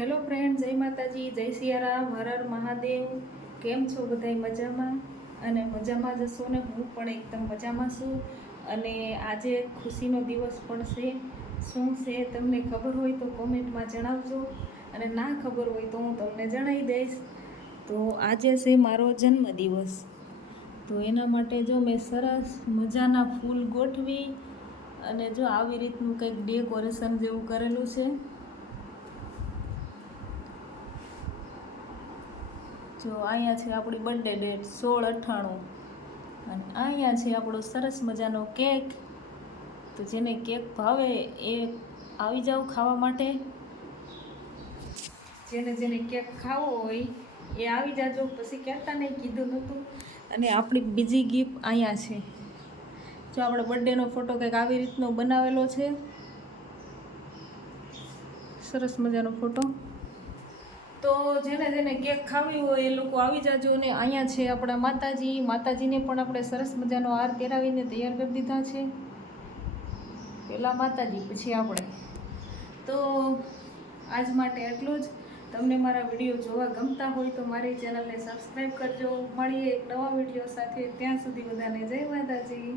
Hello friend, જય માતાજી, જય સિયારામ, હર હર મહાદેવ. કેમ છો બધાય? મજામાં? અને મજામાં જ હશો ને? હું પણ એકદમ મજામાં છું. અને આજે ખુશીનો દિવસ પણ છે. શું છે તમને ખબર હોય તો કોમેન્ટમાં જણાવજો, અને ના ખબર હોય તો હું તમને જણાવી દઈશ. તો આજે છે મારો જન્મદિવસ. તો એના માટે જો મેં સરસ મજાના ફૂલ ગોઠવી અને જો આવી રીતનું કંઈક ડેકોરેશન જેવું કરેલું છે. જો અહીંયા છે આપણી બર્થડે ડેટ 16/98, અને અહીંયા છે આપણો સરસ મજાનો કેક. તો જેને કેક ભાવે એ આવી જાવ ખાવા માટે. જેને જેને કેક ખાવો હોય એ આવી જાજો, પછી કહેતા નહીં કીધું નહોતું. અને આપણી બીજી ગિફ્ટ અહીંયા છે. જો આપણે બર્થડેનો ફોટો કંઈક આવી રીતનો બનાવેલો છે, સરસ મજાનો ફોટો. તો જેને જેને કેક ખાવી હોય એ લોકો આવી જાજો. ને અહીંયા છે આપણા માતાજીને પણ આપણે સરસ મજાનો હાર પહેરાવીને તૈયાર કરી દીધા છે. પહેલાં માતાજી, પછી આપણે. તો આજ માટે એટલું જ. તમને મારા વિડીયો જોવા ગમતા હોય તો મારી ચેનલને સબસ્ક્રાઈબ કરજો. મળીએ એક નવા વિડીયો સાથે. ત્યાં સુધી બધાને જય માતાજી.